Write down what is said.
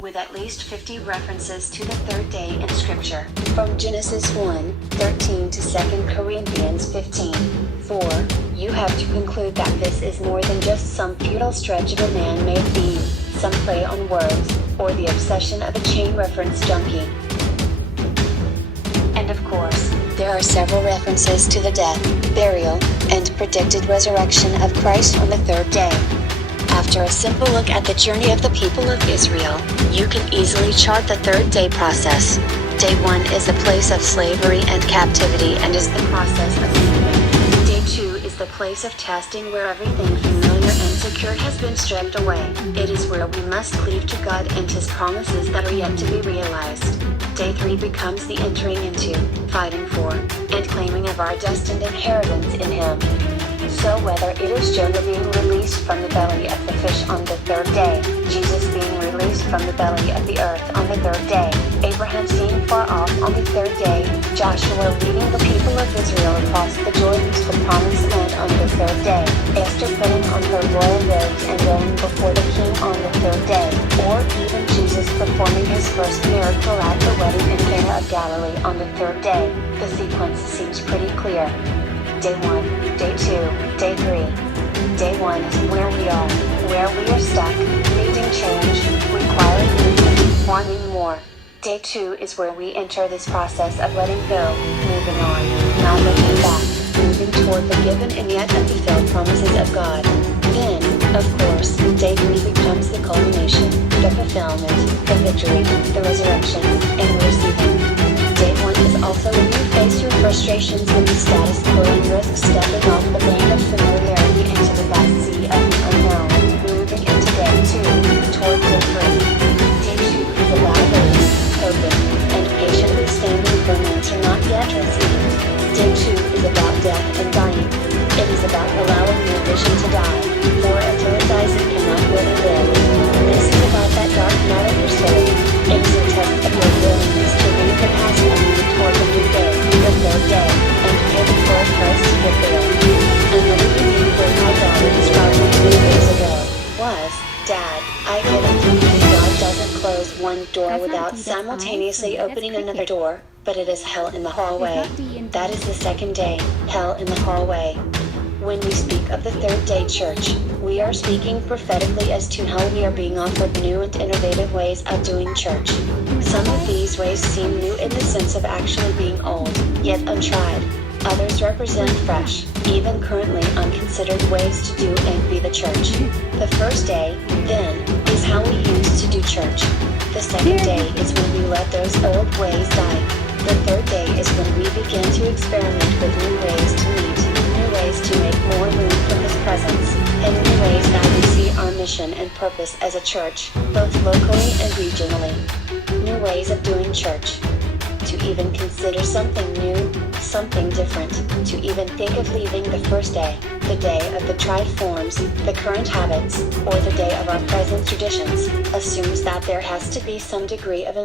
with at least 50 references to the third day in Scripture, from Genesis 1:13 to 2 Corinthians 15:4. You have to conclude that this is more than just some futile stretch of a man-made theme, some play on words, or the obsession of a chain reference junkie. And of course, there are several references to the death, burial, and predicted resurrection of Christ on the third day. After a simple look at the journey of the people of Israel, you can easily chart the third day process. Day 1 is a place of slavery and captivity and is the process of moving. Day 2 is the place of testing where everything familiar and secure has been stripped away. It is where we must cleave to God and His promises that are yet to be realized. Day 3 becomes the entering into, fighting for, and claiming of our destined inheritance in Him. So whether it is Jonah being released from the belly of the fish on the third day, Jesus being released from the belly of the earth on the third day, Abraham seen far off on the third day, Joshua leading the people of Israel across the Jordan to the promised land on the third day, Esther putting on her royal robes and going before the king on the third day, or even Jesus performing his first miracle at the wedding in Cana of Galilee on the third day, the sequence seems pretty clear. Day 1, Day 2, Day 3. Day 1 is where we are stuck, needing change, requiring movement, wanting more. Day 2 is where we enter this process of letting go, moving on, not looking back, moving toward the given and yet unfulfilled promises of God. Then, of course, Day 3 becomes the culmination, the fulfillment, the victory, the resurrection, and receiving. Day 1 is also when you face your frustrations with the status quo and risk stepping off the bank of familiarity into the vast sea of the unknown, moving into Day 2, toward Day 3. Day 2 is about waiting, hoping, and patiently standing for an answer not yet received. Day 2 is about death and dying. It is about allowing your vision to die, for until it dies it cannot really live. This is about that dark night of your soul. It is a test of your willingness to leave the past and move toward the new day, the third day, and pay the full price to get there. Another unique word my daughter described me 3 days ago was, "Dad, I get it. God doesn't close one door without simultaneously opening another door, but it is hell in the hallway." That is the second day, hell in the hallway. When we speak of the third day church, we are speaking prophetically as to how we are being offered new and innovative ways of doing church. Some of these ways seem new in the sense of actually being old, yet untried. Others represent fresh, even currently unconsidered ways to do and be the church. The first day, then, is how we used to do church. The second day is when we let those old ways die. The third day is when we begin to experiment with new ways to meet, new ways to make more room for His presence, and new ways that we see our mission and purpose as a church, both locally and regionally. New ways of doing church. To even consider something new, something different, to even think of leaving the first day, the day of the tried forms, the current habits, or the day of our present traditions, assumes that there has to be some degree of